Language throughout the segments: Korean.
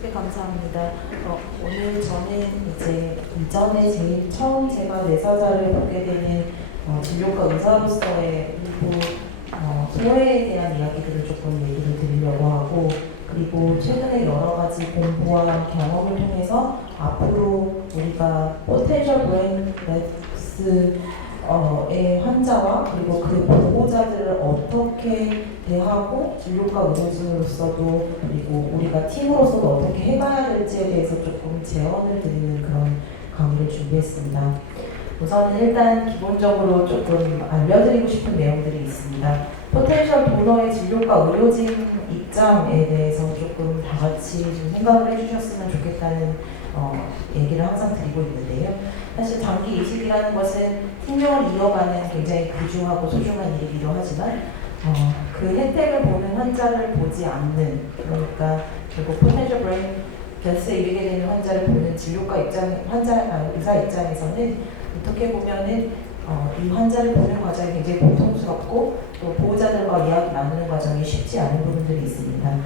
네, 감사합니다. 오늘 저는 이제 이전에 제일 처음 제가 뇌사자를 보게 되는 진료과 의사로서의 일부 소외에 대한 이야기들을 조금 얘기를 드리려고 하고, 그리고 최근에 여러 가지 공부와 경험을 통해서 앞으로 우리가 포텐셜 브레인 렉스 의 환자와 그리고 그 보호자들을 어떻게 대하고 진료과 의료진으로서도 그리고 우리가 팀으로서도 어떻게 해가야 될지에 대해서 조금 제언을 드리는 그런 강의를 준비했습니다. 우선은 일단 기본적으로 조금 알려드리고 싶은 내용들이 있습니다. 포텐셜 도너의 진료과 의료진 입장에 대해서 조금 다 같이 좀 생각을 해주셨으면 좋겠다는 얘기를 항상 드리고 있는데요. 사실 장기 이식이라는 것은 생명을 이어가는 굉장히 귀중하고 소중한 일이기도 하지만 그 혜택을 보는 환자를 보지 않는, 그러니까 결국 포텐셜 브레인 데스에 이르게 되는 환자를 보는 진료과 의사 입장에서는 어떻게 보면은 이 환자를 보는 과정이 굉장히 고통스럽고 또 보호자들과 이야기 나누는 과정이 쉽지 않은 부분들이 있습니다.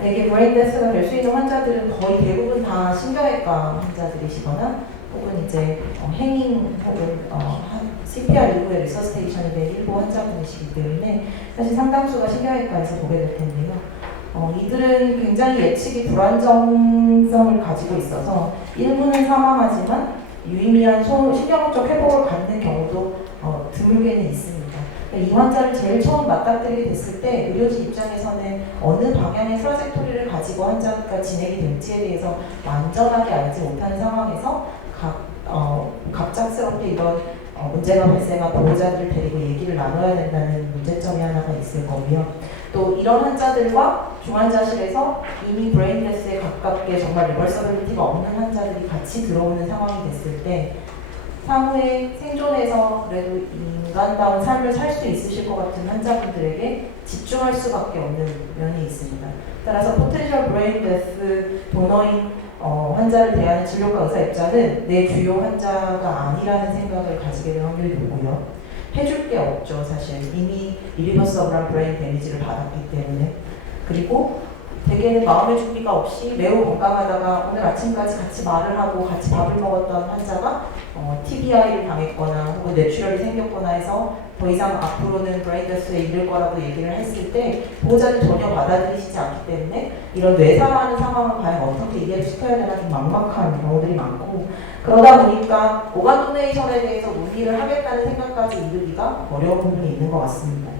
대개 브레인 데스가 될 수 있는 환자들은 거의 대부분 다 신경외과 환자들이시거나 혹은 이제 행인 혹은 CPR 이후에 리서스테이션이 된 일부 환자분이시기 때문에 사실 상당수가 신경외과에서 보게 될 텐데요. 이들은 굉장히 예측이 불안정성을 가지고 있어서 일부는 사망하지만 유의미한 신경학적 회복을 갖는 경우도 드물게는 있습니다. 이 환자를 제일 처음 맞닥뜨리게 됐을 때 의료진 입장에서는 어느 방향의 트라젝토리를 가지고 환자가 진행이 될지에 대해서 완전하게 알지 못하는 상황에서 갑작스럽게 이런 문제가 발생한 보호자들을 데리고 얘기를 나눠야 된다는 문제점이 하나가 있을 거고요. 또 이런 환자들과 중환자실에서 이미 브레인데스에 가깝게 정말 리버서빌리티가 없는 환자들이 같이 들어오는 상황이 됐을 때 향후에 생존해서 그래도 인간다운 삶을 살 수 있으실 것 같은 환자분들에게 집중할 수밖에 없는 면이 있습니다. 따라서 포텐셜 브레인 데스 도너인 환자를 대하는 진료과 의사 입장은 내 주요 환자가 아니라는 생각을 가지게 될 확률이 높고요. 해줄 게 없죠, 사실. 이미 이리버서블한 브레인 데미지를 받았기 때문에. 그리고 대개는 마음의 준비가 없이 매우 건강하다가 오늘 아침까지 같이 말을 하고 같이 밥을 먹었던 환자가 TBI를 당했거나 혹은 뇌출혈이 생겼거나 해서 더 이상 앞으로는 브레인데스에 이를 거라고 얘기를 했을 때 보호자는 전혀 받아들이시지 않기 때문에 이런 뇌사하는 상황을 과연 어떻게 이해를 시켜야 되나 좀 막막한 경우들이 많고, 그러다 보니까 오간 도네이션에 대해서 논의를 하겠다는 생각까지 이르기가 어려운 부분이 있는 것 같습니다.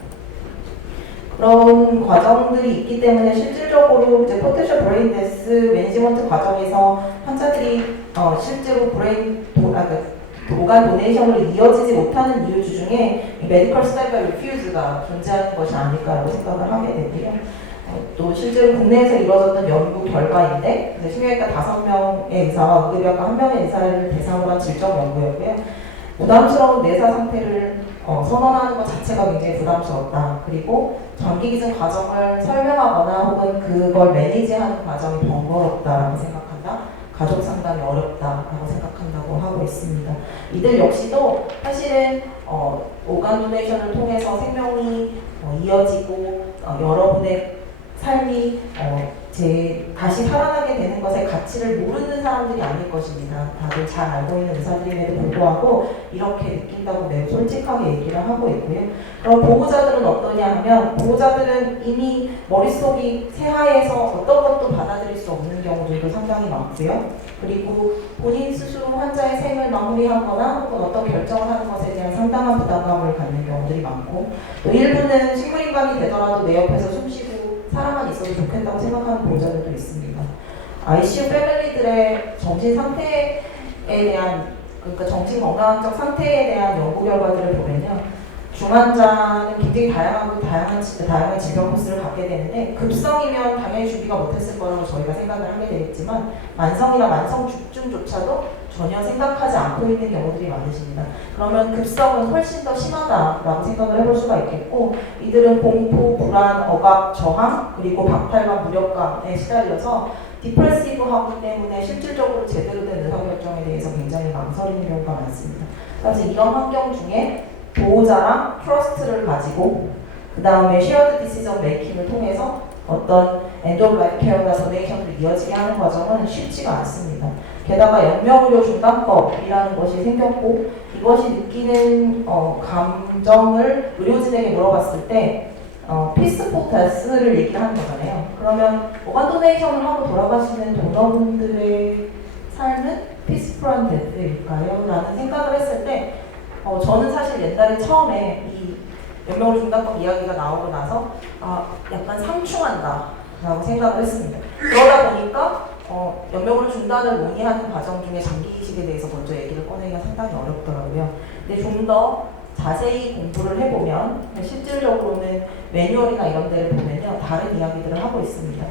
그런 과정들이 있기 때문에 실질적으로 이제 포텐셜 브레인 데스 매니지먼트 과정에서 환자들이 실제로 오간 도네이션으로 이어지지 못하는 이유 중에 메디컬 스타일과 리퓨즈가 존재하는 것이 아닐까라고 생각을 하게 되고요. 또 실제로 국내에서 이루어졌던 연구 결과인데 신경외과 5명의 의사와 응급의학과 1명의 의사를 대상으로 한 질적 연구였고요. 부담스러운 뇌사 상태를 선언하는 것 자체가 굉장히 부담스럽다. 그리고 장기 기증 과정을 설명하거나 혹은 그걸 매니지하는 과정이 번거롭다라고 생각한다. 가족 상담이 어렵다라고 생각한다고 하고 있습니다. 이들 역시도 사실은 오간 도네이션을 통해서 생명이 이어지고 여러분의 삶이 다시 살아나게 되는 것의 가치를 모르는 사람들이 아닐 것입니다. 다들 잘 알고 있는 의사들임에도 불구하고 이렇게 느낀다고 매우 솔직하게 얘기를 하고 있고요. 그럼 보호자들은 어떠냐 하면 보호자들은 이미 머릿속이 새하얘서 어떤 것도 받아들일 수 없는 경우들도 상당히 많고요. 그리고 본인 스스로 환자의 생을 마무리하거나 혹은 어떤 결정을 하는 것에 대한 상당한 부담감을 갖는 경우들이 많고, 또 일부는 식물인간이 되더라도 내 옆에서 숨쉬고 사람만 있어도 좋겠다고 생각하는 보호자들도 있습니다. ICU 패밀리들의 정신 상태에 대한, 그러니까 정신 건강학적 상태에 대한 연구 결과들을 보면요. 중환자는 굉장히 다양한 질병 코스를 갖게 되는데 급성이면 당연히 준비가 못했을 거라고 저희가 생각을 하게 되겠지만 만성이나 만성 중증조차도 전혀 생각하지 않고 있는 경우들이 많으십니다. 그러면 급성은 훨씬 더 심하다라고 생각을 해볼 수가 있겠고, 이들은 공포, 불안, 억압, 저항, 그리고 박탈감, 무력감에 시달려서 디프레시브하기 때문에 실질적으로 제대로 된 의사결정에 대해서 굉장히 망설이는 경우가 많습니다. 그래서 이런 환경 중에 보호자랑 트러스트를 가지고 그 다음에 쉐어드 디시전 메이킹을 통해서 어떤 엔드 오브 라이프 케어가 도네이션으로 이어지게 하는 과정은 쉽지가 않습니다. 게다가 연명의료 중단법이라는 것이 생겼고 이것이 느끼는 감정을 의료진에게 물어봤을 때 피스포 데스를 얘기를 하는 거잖아요. 그러면 organ 도네이션을 하고 돌아가시는 도너분들의 삶은 피스풀한 데스일까요? 라는 생각을 했을 때 저는 사실 옛날에 처음에 이 연명의료 중단법 이야기가 나오고 나서 약간 상충한다 라고 생각을 했습니다. 그러다 보니까 연명의료 중단을 논의하는 과정 중에 장기 이식에 대해서 먼저 얘기를 꺼내기가 상당히 어렵더라고요. 근데 좀 더 자세히 공부를 해보면 실질적으로는 매뉴얼이나 이런 데를 보면요 다른 이야기들을 하고 있습니다.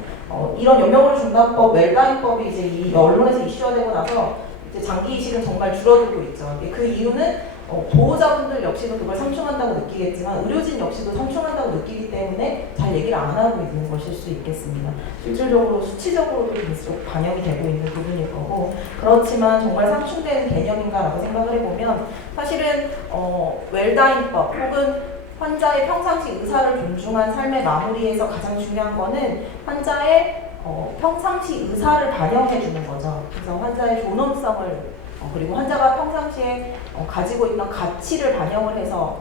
이런 연명의료 중단법, 웰다인법이 이제 이 언론에서 이슈화되고 나서 이제 장기 이식은 정말 줄어들고 있죠. 그 이유는 보호자분들 역시도 그걸 상충한다고 느끼겠지만 의료진 역시도 상충한다고 느끼기 때문에 잘 얘기를 안 하고 있는 것일 수 있겠습니다. 실질적으로 수치적으로도 계속 반영이 되고 있는 부분일 거고 그렇지만 정말 상충되는 개념인가라고 생각을 해보면 사실은 웰다인법 혹은 환자의 평상시 의사를 존중한 삶의 마무리에서 가장 중요한 거는 환자의 평상시 의사를 반영해 주는 거죠. 그래서 환자의 존엄성을 그리고 환자가 평상시에 가지고 있던 가치를 반영을 해서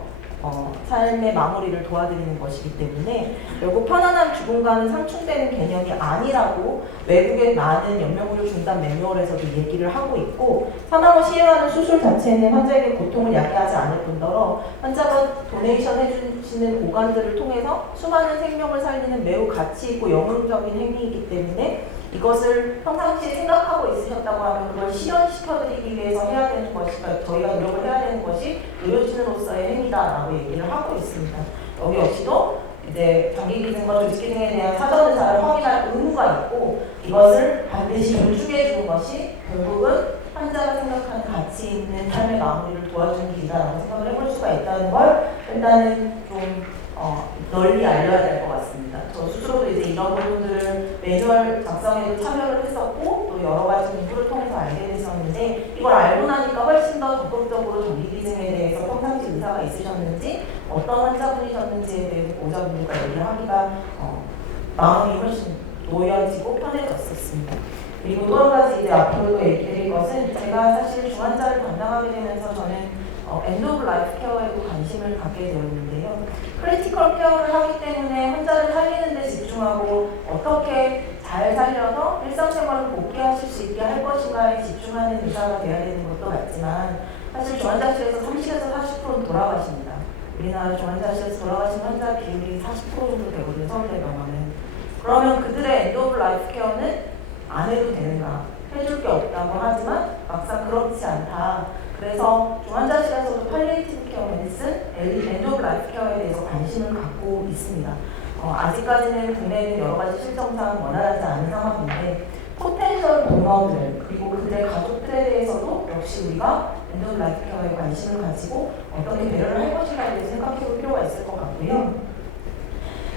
삶의 마무리를 도와드리는 것이기 때문에 결국 편안한 죽음과는 상충되는 개념이 아니라고 외국의 많은 연명의료 중단 매뉴얼에서도 얘기를 하고 있고 사망을 시행하는 수술 자체는 환자에게 고통을 야기하지 않을 뿐더러 환자가 도네이션 해주시는 오간들을 통해서 수많은 생명을 살리는 매우 가치 있고 영웅적인 행위이기 때문에 이것을 평상시에 생각하고 있으셨다고 하면 그걸 실현시켜드리기 위해서 해야 되는 것이니까 저희가 노력을 해야 되는 것이 의료진으로서의 행위다라고 얘기를 하고 있습니다. 여기 역시도 이제 장기기증과 조직기증에 대한 사전 의사를 확인할 의무가 있고 이것을 반드시 존중해 주는 것이 결국은 환자가 생각하는 가치 있는 삶의 마무리를 도와주는 길이다라고 생각을 해볼 수가 있다는 걸 일단은 좀 널리 알려야 될 것 같습니다. 저 스스로도 이제 이런 부분들을 매뉴얼 작성에도 참여를 했었고 또 여러 가지 공부를 통해서 알게 됐었는데 이걸 알고 나니까 훨씬 더 적극적으로 장기기증에 대해서 평상시 의사가 있으셨는지 어떤 환자분이셨는지에 대해서 보호자분들과 얘기를 하기가 마음이 훨씬 놓여지고 편해졌었습니다. 그리고 또 한 가지 이제 앞으로 얘기드릴 것은 제가 사실 중환자를 담당하게 되면서 저는 엔드 오브 라이프 케어에도 관심을 갖게 되었는데요. 크리티컬 케어를 하기 때문에 환자를 살리는 데 집중하고 어떻게 잘 살려서 일상생활을 복귀하실 수 있게 할 것인가에 집중하는 의사가 되어야 되는 것도 맞지만 사실 중환자실에서 30에서 40%는 돌아가십니다. 우리나라 중환자실에서 돌아가신 환자 비율이 40% 정도 되거든요. 서울대병원은. 그러면 그들의 엔드 오브 라이프 케어는 안 해도 되는가? 해줄 게 없다고 하지만 막상 그렇지 않다. 그래서 중환자실에서도 팔리에이티브 케어 메디슨, 엔드 오브 라이프 케어에 대해서 관심을 갖고 있습니다. 아직까지는 국내에는 여러 가지 실정상 원활하지 않은 상황인데 포텐셜 도너들 그리고 그들의 가족들에 대해서도 역시 우리가 엔드 오브 라이프 케어에 관심을 가지고 어떻게 배려를 할 것인가에 대해서 생각해 볼 필요가 있을 것 같고요.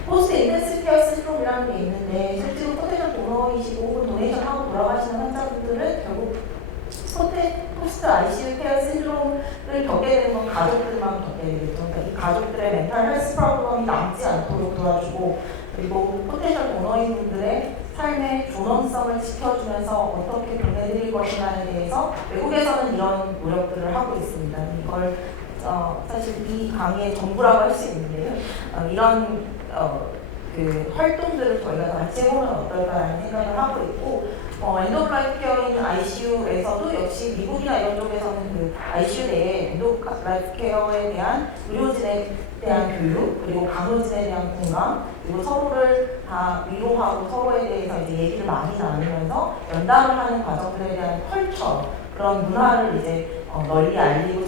포스트 인텐시브 케어 신드롬이라는 게 있는데 실제로 포텐셜 도너이시고 혹은 도네이션하고 돌아가시는 환자분들은 결국 포스트 ICU 케어 신드롬을 겪게 되는 건 가족들만 겪게 되겠죠. 그러니까 이 가족들의 멘탈 헬스 프로그램이 남지 않도록 도와주고 그리고 포텐셜 도너인 분들의 삶의 존엄성을 지켜주면서 어떻게 보내드릴 것인가에 대해서 외국에서는 이런 노력들을 하고 있습니다. 이걸 사실 이 강의의 전부라고 할 수 있는데요. 이런 그 활동들을 저희가 같이 해보면 어떨까라는 생각을 하고 있고 엔드 오브 라이프 케어인 ICU에서도 역시 미국이나 이런 쪽에서는 그 ICU 내에 엔드 오브 라이프 케어에 대한 의료진에 대한 교육 그리고 간호진에 대한 공감 그리고 서로를 다 위로하고 서로에 대해서 이제 얘기를 많이 나누면서 연담을 하는 과정들에 대한 컬처 그런 문화를 이제 널리 알리고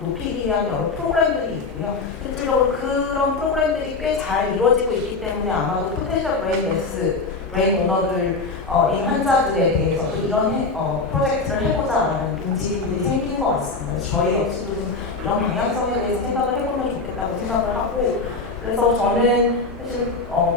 높이기 위한 여러 프로그램들이 있고요. 실질적으로 그런 프로그램들이 꽤 잘 이루어지고 있기 때문에 아마도 포텐셜 브레인 데스, 브레인 오너들 이 환자들에 대해서도 이런 프로젝트를 해보자라는 움직임들이 생긴 것 같습니다. 저희 역시도 이런 방향성에 대해서 생각을 해보면 좋겠다고 생각을 하고 그래서 저는 사실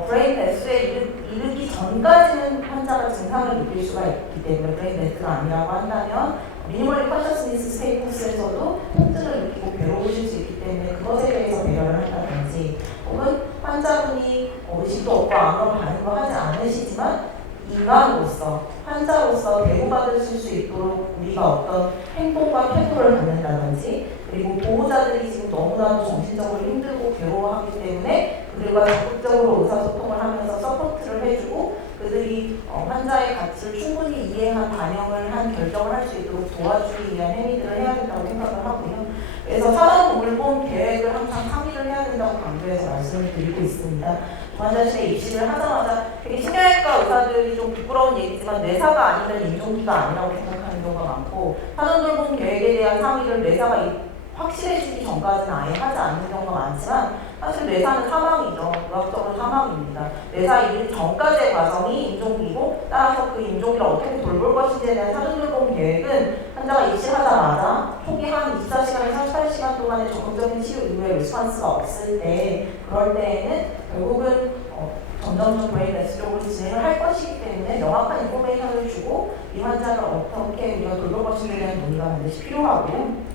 브레인 데스에 이르기 전까지는 환자가 증상을 느낄 수가 있기 때문에 브레인 데스가 아니라고 한다면 미니멀리 컨셔스니스 스테이터스에서도 통증을 느끼고 괴로우실 수 있기 때문에 그것에 대해서 배려를 한다든지 혹은 환자분이 의식도 없고 아무런 반응도 하지 않으시지만 인간으로서, 환자로서 대우받으실 수 있도록 우리가 어떤 행동과 태도를 갖는다든지, 그리고 보호자들이 지금 너무나도 정신적으로 힘들고 괴로워하기 때문에 그들과 적극적으로 의사소통을 하면서 서포트를 해주고 그들이 환자의 가치를 충분히 이해한 반영을 한 결정을 할 수 있도록 도와주기 위한 행위들을 해야 된다고 생각을 하고요. 그래서 산업동물보험 계획을 항상 상의를 해야 된다고 강조해서 말씀을 드리고 있습니다. 중환자실에 입시를 하자마자 되게 신경외과 의사들이 좀 부끄러운 얘기지만 뇌사가 아니면 임종기가 아니라고 생각하는 경우가 많고, 산업동물보험 계획에 대한 상의를 뇌사가 확실해지기 전까지는 아예 하지 않는 경우가 많지만 사실 뇌사는 사망이죠. 의학적으로 사망입니다. 뇌사 이르기 전까지의 과정이 임종기고, 따라서 그 임종기를 어떻게 돌볼 것인지에 대한 사전돌봄 계획은 환자가 입실하자마자 초기 한 24시간에서 48시간 동안의 적극적인 치료 이후에 리스폰스가 없을 때, 그럴 때에는 결국은 점점점 브레인 데스 쪽으로 진행을 할 것이기 때문에 명확한 인포메이션을 주고 이 환자를 어떻게 우리가 돌볼 것인지에 대한 논의가 반드시 필요하고요.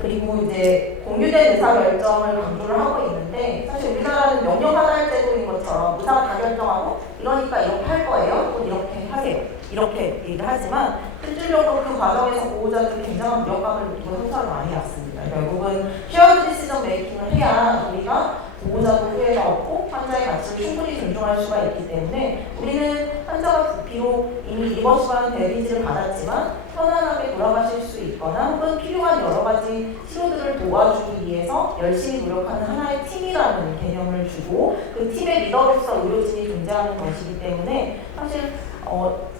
그리고 이제 공유된 의사결정을 강조를 하고 있는데, 사실 우리나라는 명령 하나할 제도인 것처럼 의사가 다 결정하고 이러니까 이렇게 할 거예요, 또 이렇게 하세요, 이렇게 얘기를 하지만 실질적으로 그 과정에서 보호자들이 굉장한 무력감을 느끼고 상처를 많이 받습니다. 결국은 쉐어드 디시전 메이킹을 해야 우리가 보호자도 후회가 없고 환자의 가치를 충분히 존중할 수가 있기 때문에 우리는 환자가 비록 이미 리버시블한 데미지를 받았지만 편안하게 돌아가실 수 있거나 혹은 필요한 여러 가지 치료들을 도와주기 위해서 열심히 노력하는 하나의 팀이라는 개념을 주고 그 팀의 리더로서 의료진이 존재하는 것이기 때문에 사실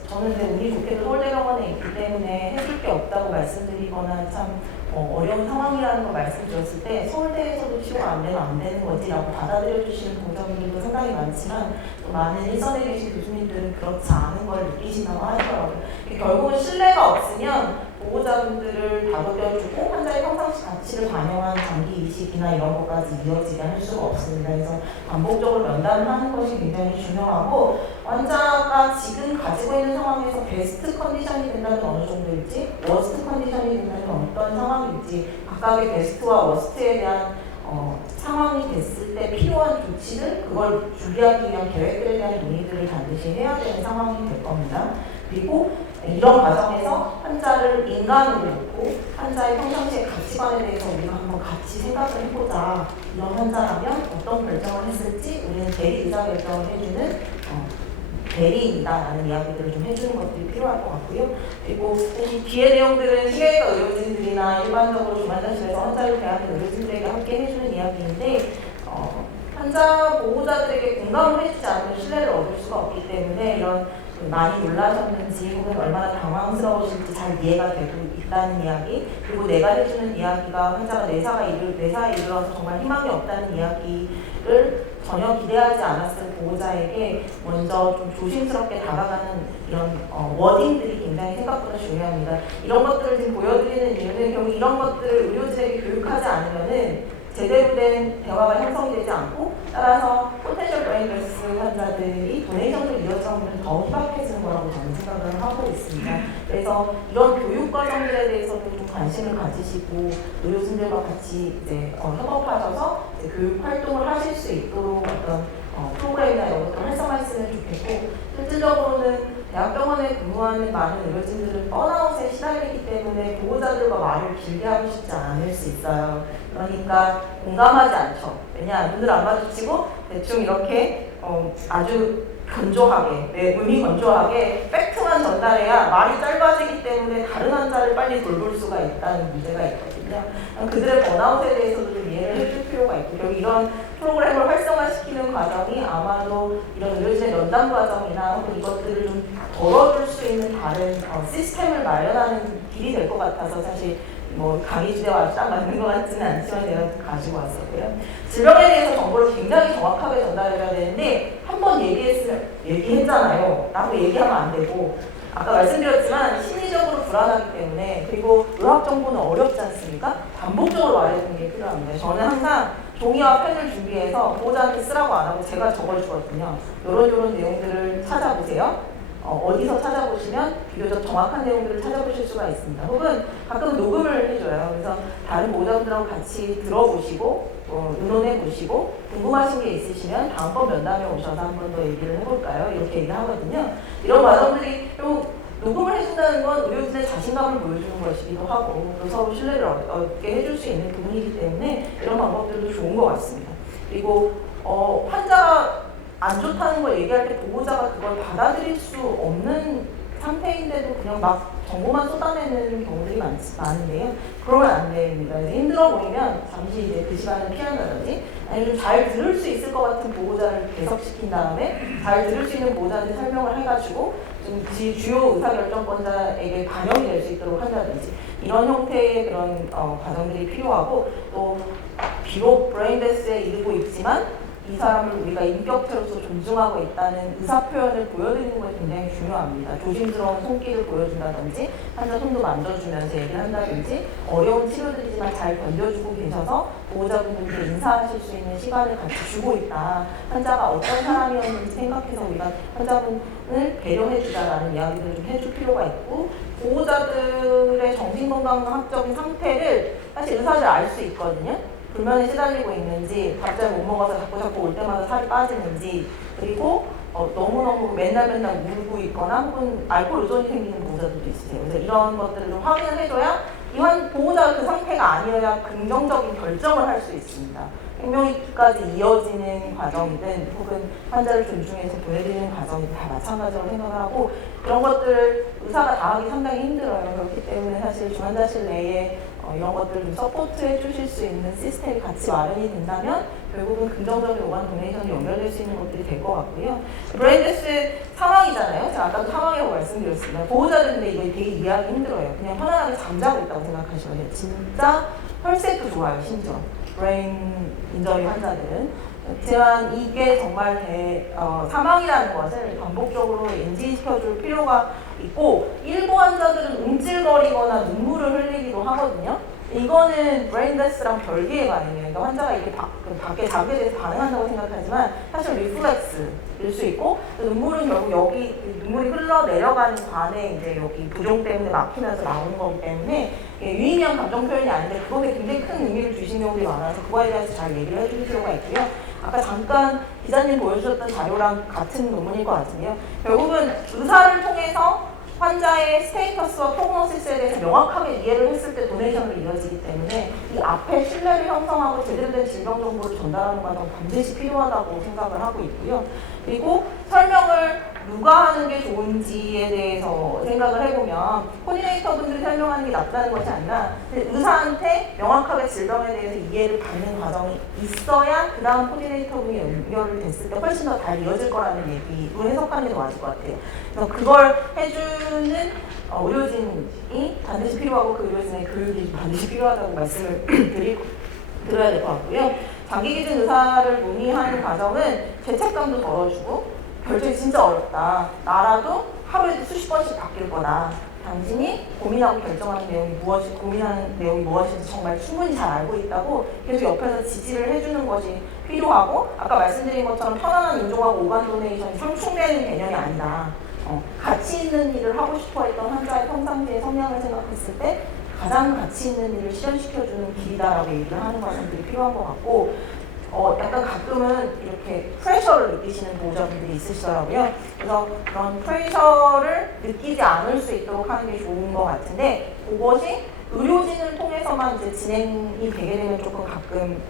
저는 이제 운이 좋게도 서울대병원에 있기 때문에 해줄 게 없다고 말씀드리거나 참 어려운 상황이라는 걸 말씀드렸을 때 서울대에서도 치료가 안 되면 안 되는 거지라고 받아들여 주시는 보호자분들도 상당히 많지만 또 많은 일선에 계신 교수님들은 그렇지 않은 걸 느끼신다고 하더라고요. 결국은 신뢰가 없으면 보호자분들을 다독여주고 환자의 평상시 가치를 반영한 장기 이식이나 이런 것까지 이어지게 할 수가 없습니다. 그래서 반복적으로 면담을 하는 것이 굉장히 중요하고, 환자가 지금 가지고 있는 상황에서 베스트 컨디션이 된다면 어느 정도일지, 워스트 컨디션이 된다면 어떤 상황일지, 각각의 베스트와 워스트에 대한 상황이 됐을 때 필요한 조치를, 그걸 준비하기 위한 계획들에 대한 논의들을 반드시 해야 되는 상황이 될 겁니다. 그리고 이런 과정에서 환자를 인간으로 놓고 환자의 평상시의 가치관에 대해서 우리가 한번 같이 생각을 해보자. 이런 환자라면 어떤 결정을 했을지 우리는 대리 의사결정을 해주는 대리인이다라는 이야기들을 좀 해주는 것들이 필요할 것 같고요. 그리고 이 뒤의 내용들은 신경외과 의료진들이나 일반적으로 중환자실에서 환자를 대하는 의료진들에게 함께 해주는 이야기인데, 환자 보호자들에게 공감을 해주지 않으면 신뢰를 얻을 수가 없기 때문에 이런 많이 놀라셨는지 혹은 얼마나 당황스러우실지 잘 이해가 되고 있다는 이야기, 그리고 내가 해주는 이야기가 환자가 뇌사에 이르러서 정말 희망이 없다는 이야기를 전혀 기대하지 않았을 보호자에게 먼저 좀 조심스럽게 다가가는 이런 워딩들이 굉장히 생각보다 중요합니다. 이런 것들을 지금 보여드리는 이유는 결국 이런 것들을 의료진에게 교육하지 않으면은 제대로 된 대화가 형성이 되지 않고, 따라서 포텐셜 브레인 데스 환자들이 도네이션을 이어지면 더 희박해지는 거라고 저는 생각을 하고 있습니다. 그래서 이런 교육 과정들에 대해서도 좀 관심을 가지시고 의료진들과 같이 이제 협업하셔서 이제 교육 활동을 하실 수 있도록 어떤 프로그램이나 이런 것들을 활성화했으면 좋겠고, 실질적으로는 대학병원에 근무하는 많은 의료진들은 번아웃에 시달리기 때문에 보호자들과 말을 길게 하고 싶지 않을 수 있어요. 그러니까 공감하지 않죠. 왜냐, 눈을 안 마주치고 대충 이렇게 아주 건조하게, 의미 건조하게 팩트만 전달해야 말이 짧아지기 때문에 다른 환자를 빨리 돌볼 수가 있다는 문제가 있거든요. 그들의 번아웃에 대해서도 좀 이해를 해줄 필요가 있고, 결국 이런 프로그램을 활성화시키는 과정이 아마도 이런 의료진의 면담 과정이나 혹은 이것들을 좀 덜어줄 수 있는 다른 시스템을 마련하는 길이 될 것 같아서 사실 강의 주제와 딱 맞는 것 같지는 않지만 제가 가지고 왔었고요. 질병에 대해서 정보를 굉장히 정확하게 전달해야 되는데 한 번 얘기했잖아요 라고 얘기하면 안 되고, 아까 말씀드렸지만 심리적으로 불안하기 때문에, 그리고 의학 정보는 어렵지 않습니까? 반복적으로 말해주는 게 필요합니다. 저는 항상 종이와 펜을 준비해서 보호자한테 쓰라고 안 하고 제가 적어주거든요. 이런 내용들을 찾아보세요. 어디서 찾아보시면 비교적 정확한 내용들을 찾아보실 수가 있습니다. 혹은 가끔 녹음을 해줘요. 그래서 다른 보호자분들하고 같이 들어보시고 의논해보시고 궁금하신 게 있으시면 다음번 면담에 오셔서 한 번 더 얘기를 해볼까요? 이렇게 얘기를 하거든요. 이런 과정들이 또 녹음을 해준다는 건 의료진의 자신감을 보여주는 것이기도 하고 또 서로 신뢰를 얻게 해줄 수 있는 부분이기 때문에 이런 방법들도 좋은 것 같습니다. 그리고 환자가 안 좋다는 걸 얘기할 때 보호자가 그걸 받아들일 수 없는 상태인데도 그냥 막 정보만 쏟아내는 경우들이 많은데요. 그러면 안 됩니다. 힘들어 보이면 잠시 이제 그 시간을 피한다든지 아니면 잘 들을 수 있을 것 같은 보호자를 배석시킨 다음에 잘 들을 수 있는 보호자한테 설명을 해가지고 좀 주요 의사결정권자에게 반영이 될 수 있도록 한다든지 이런 형태의 그런 과정들이 필요하고 또 비록 브레인데스에 이르고 있지만 이 사람을 우리가 인격체로서 존중하고 있다는 의사표현을 보여드리는 것이 굉장히 중요합니다. 조심스러운 손길을 보여준다든지 환자 손도 만져주면서 얘기를 한다든지 어려운 치료들이지만 잘 견뎌주고 계셔서 보호자분들께 인사하실 수 있는 시간을 같이 주고 있다. 환자가 어떤 사람이었는지 생각해서 우리가 환자분을 배려해주자라는 이야기를 좀 해줄 필요가 있고 보호자들의 정신건강학적인 상태를 사실 의사들 알 수 있거든요. 불면에 시달리고 있는지, 밥잘 못 먹어서 자꾸 올 때마다 살이 빠지는지, 그리고 너무너무 맨날 울고 있거나 혹은 알코올 의존이 생기는 보호자들도 있으세요. 그래서 이런 것들을 좀 확인을 해줘야 보호자가 그 상태가 아니어야 긍정적인 결정을 할 수 있습니다. 생명이까지 이어지는 과정이든 혹은 환자를 존중해서 보내드리는 과정이든 다 마찬가지라고 생각을 하고 그런 것들을 의사가 다 하기 상당히 힘들어요. 그렇기 때문에 사실 중환자실 내에 이런 것들을 좀 서포트 해주실 수 있는 시스템이 같이 마련이 된다면 결국은 긍정적인 오간 도네이션이 연결될 수 있는 것들이 될 것 같고요. 브레인데스 상황이잖아요. 제가 아까도 상황이라고 말씀드렸습니다. 보호자들인데 이거 되게 이해하기 힘들어요. 그냥 편안하게 잠자고 있다고 생각하시면 돼요. 진짜 혈색도 좋아요, 심지어. 브레인 인저리 환자들은. 하지만 이게 정말 사망이라는 것을 반복적으로 인지시켜줄 필요가 있고 일부 환자들은 움찔거리거나 눈물을 흘리기도 하거든요. 이거는 브레인데스랑 별개의 반응이에요. 그러니까 환자가 이게 밖에 자극에 대해서 반응한다고 생각하지만 사실 리플렉스일 수 있고 눈물은 결국 여기 눈물이 흘러내려가는 관에 이제 여기 부종 때문에 막히면서 나오는 거기 때문에 유의미한 감정 표현이 아닌데 그거에 굉장히 큰 의미를 주신 경우들이 많아서 그거에 대해서 잘 얘기를 해줄 필요가 있고요. 아까 잠깐 기자님 보여주셨던 자료랑 같은 논문일 것 같은데요. 결국은 의사를 통해서 환자의 스테이터스와 프로그노시스에 대해서 명확하게 이해를 했을 때 도네이션으로 이루어지기 때문에 이 앞에 신뢰를 형성하고 제대로 된 질병 정보를 전달하는 과정 반드시 필요하다고 생각을 하고 있고요. 그리고 설명을 누가 하는 게 좋은지에 대해서 생각을 해보면 코디네이터 분들이 설명하는 게 낫다는 것이 아니라 의사한테 명확하게 질병에 대해서 이해를 받는 과정이 있어야 그 다음 코디네이터 분이 연결을 됐을 때 훨씬 더 잘 이어질 거라는 얘기로 해석하는 게 더 맞을 것 같아요. 그래서 그걸 해주는 의료진이 반드시 필요하고 그 의료진의 교육이 반드시 필요하다고 말씀을 드려야 될 것 같고요. 장기기준 의사를 논의하는 과정은 죄책감도 덜어주고 결정이 진짜 어렵다. 나라도 하루에 수십 번씩 바뀔 거다. 당신이 고민하고 결정하는 고민하는 내용이 무엇인지 정말 충분히 잘 알고 있다고 계속 옆에서 지지를 해주는 것이 필요하고 아까 말씀드린 것처럼 편안한 인종하고 오간 도네이션이 상충되는 개념이 아니다. 가치 있는 일을 하고 싶어 했던 환자의 평상시의 성향을 생각했을 때 가장 가치 있는 일을 실현시켜주는 길이다라고 얘기를 하는 과정들이 필요한 것 같고 약간 가끔은 이렇게 프레셔를 느끼시는 보호자분들이 있으시더라고요. 그래서 그런 프레셔를 느끼지 않을 수 있도록 하는 게 좋은 것 같은데 그것이 의료진을 통해서만 이제 진행이 되게 되면 조금 가끔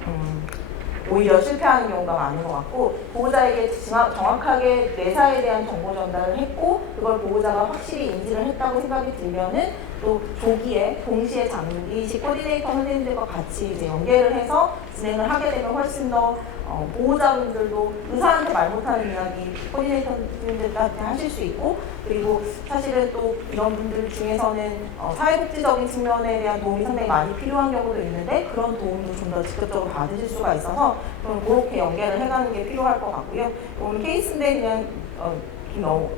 오히려 실패하는 경우가 많은 것 같고 보호자에게 정확하게 뇌사에 대한 정보 전달을 했고 그걸 보호자가 확실히 인지를 했다고 생각이 들면은 또 조기에 동시에 장기식 코디네이터 선생님들과 같이 이제 연계를 해서 진행을 하게 되면 훨씬 더 보호자분들도 의사한테 말 못하는 이야기 코디네이터 선생님들한테 하실 수 있고 그리고 사실은 또 이런 분들 중에서는 사회복지적인 측면에 대한 도움이 상당히 많이 필요한 경우도 있는데 그런 도움도 좀 더 직접적으로 받으실 수가 있어서 그렇게 연계를 해가는 게 필요할 것 같고요. 오늘 케이스인데 그냥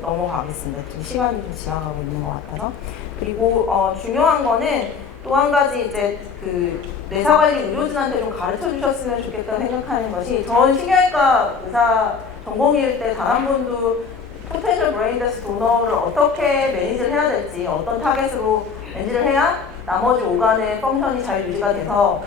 넘어가겠습니다. 지금 시간이 좀 지나가고 있는 것 같아서. 그리고 중요한 거는 또 한 가지 이제 그 뇌사관리 의료진한테 좀 가르쳐 주셨으면 좋겠다는 생각하는 것이 전 신경외과 의사 전공일 때 단 한 번도 포텐셜 브레인데스 도너를 어떻게 매니지를 해야 될지, 어떤 타겟으로 매니지를 해야 나머지 오간의 펑션이 잘 유지가 돼서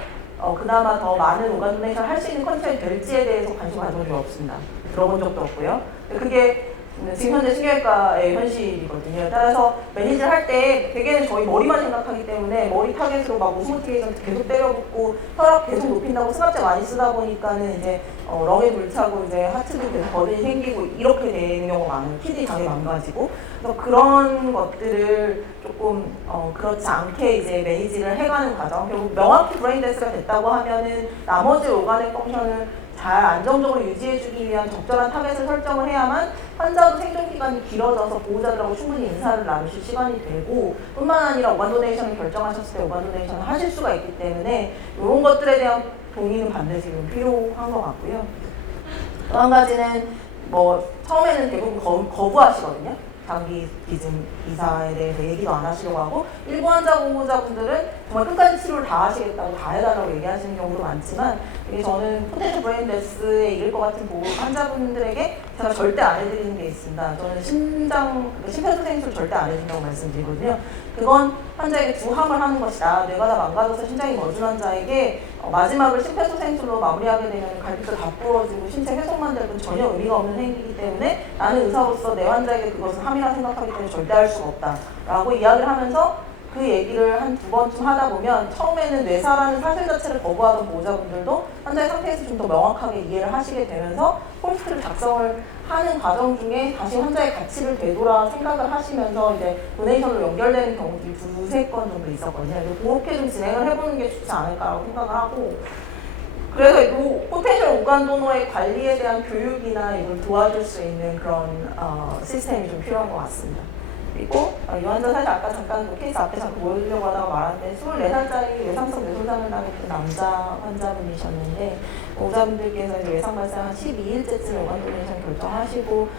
그나마 더 많은 오간 도네이션 할 수 있는 컨텐츠가 될지에 대해서 관심 가져본 적이 없습니다. 들어본 적도 없고요. 그게 지금 현재 신경외과의 현실이거든요. 따라서 매니지를 할 때 대개는 저희 머리만 생각하기 때문에 머리 타겟으로 막 오스모티케이션 계속 때려붓고 혈압 계속 높인다고 승합제 많이 쓰다 보니까는 이제 렁에 불차고 이제 하트도 계속 버든이 생기고 이렇게 되는 경우가 많아요. 키드니 장애 망가지고. 그래서 그런 것들을 조금 그렇지 않게 이제 매니지를 해가는 과정. 결국 명확히 브레인데스가 됐다고 하면은 나머지 오간의 펑션을 잘 안정적으로 유지해주기 위한 적절한 타겟을 설정을 해야만 환자도 생존 기간이 길어져서 보호자들하고 충분히 인사를 나누실 시간이 되고 뿐만 아니라 오간 도네이션을 결정하셨을 때 오간 도네이션을 하실 수가 있기 때문에 이런 것들에 대한 동의는 반드시 좀 필요한 것 같고요. 또 한 가지는 뭐 처음에는 대부분 거부하시거든요. 장기 기증 이사에 대해서 얘기도 안 하시려고 하고 일부 환자 보호자분들은 정말 끝까지 치료를 다 하시겠다고 다 해달라고 얘기하시는 경우도 많지만 이게 저는 포텐셜 브레인데스에 이를 것 같은 환자분들에게 제가 절대 안 해드리는 게 있습니다. 저는 심폐소생술 절대 안 해준다고 말씀드리거든요. 그건 환자에게 주함을 하는 것이다. 뇌가 다 망가져서 심장이 멎은 환자에게 마지막을 심폐소생술로 마무리하게 되면 갈비뼈 다 부러지고 신체 훼손만 될 뿐 전혀 의미가 없는 행위이기 때문에 나는 의사로서 내 환자에게 그것을 함이라 생각하기 때문에 절대 할 수가 없다 라고 이야기를 하면서 그 얘기를 한 두 번쯤 하다 보면 처음에는 뇌사라는 사실 자체를 거부하던 보호자분들도 환자의 상태에서 좀 더 명확하게 이해를 하시게 되면서 폴스트를 작성을 하는 과정 중에 다시 환자의 가치를 되돌아 생각을 하시면서 이제 도네이션으로 연결되는 경우들이 두세 건 정도 있었거든요. 그렇게 좀 진행을 해보는 게 좋지 않을까라고 생각을 하고 그래서 이 포텐셜 오간 도너의 관리에 대한 교육이나 이걸 도와줄 수 있는 그런 시스템이 좀 필요한 것 같습니다. 그리고 이 환자 사실 아까 잠깐 그 케이스 앞에 잠깐 보여주려고 하다가 말았는데 24살짜리 외상성 뇌손상을 당했던 남자 환자분이셨는데 보호자분들께서 이제 외상 발생 한 12일째쯤에 오간 도네이션 결정하시고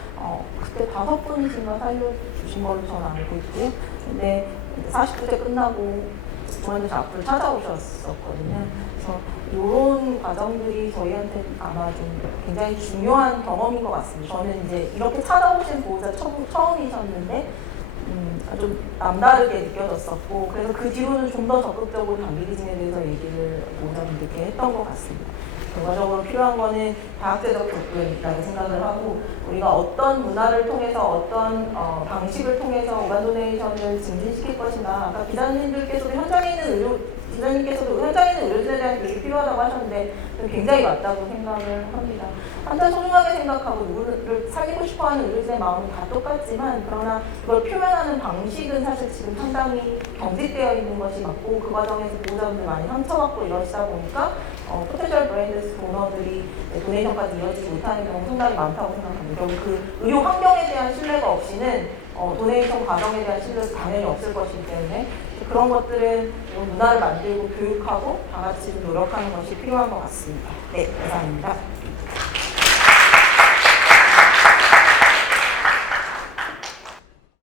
그때 5분이신가 살려주신 걸로 저는 알고 있고요. 근데 49세 끝나고 중환자실 앞으로 찾아오셨었거든요. 그래서 이런 과정들이 저희한테 아마 좀 굉장히 중요한 경험인 것 같습니다. 저는 이제 이렇게 찾아오신 보호자 처음이셨는데 좀 남다르게 느껴졌었고 그래서 그 뒤로는 좀 더 적극적으로 장기 기증에 대해서 얘기를 보호자분들께 했던 것 같습니다. 결과적으로 필요한 거는 다학제적 접근이라고 생각을 하고 우리가 어떤 문화를 통해서 어떤 방식을 통해서 오간 도네이션을 증진시킬 것인가 아까 기자님들께서도 현장에 있는 의료진에 대한 교육이 필요하다고 하셨는데 굉장히 맞다고 생각을 합니다. 환자 소중하게 생각하고 누구를 살리고 싶어하는 의료진의 마음은 다 똑같지만 그러나 그걸 표현하는 방식은 사실 지금 상당히 경직되어 있는 것이 맞고 그 과정에서 보호자분들 많이 상처받고 이러시다 보니까 포텐셜 브레인데스 도너들이 도네이션까지 이어지지 못하는 경우 상당히 많다고 생각합니다. 결국 그 의료 환경에 대한 신뢰가 없이는 도네이션 과정에 대한 신뢰도 당연히 없을 것이기 때문에 그런 것들은 문화를 만들고 교육하고 다 같이 노력하는 것이 필요한 것 같습니다. 네, 이상입니다.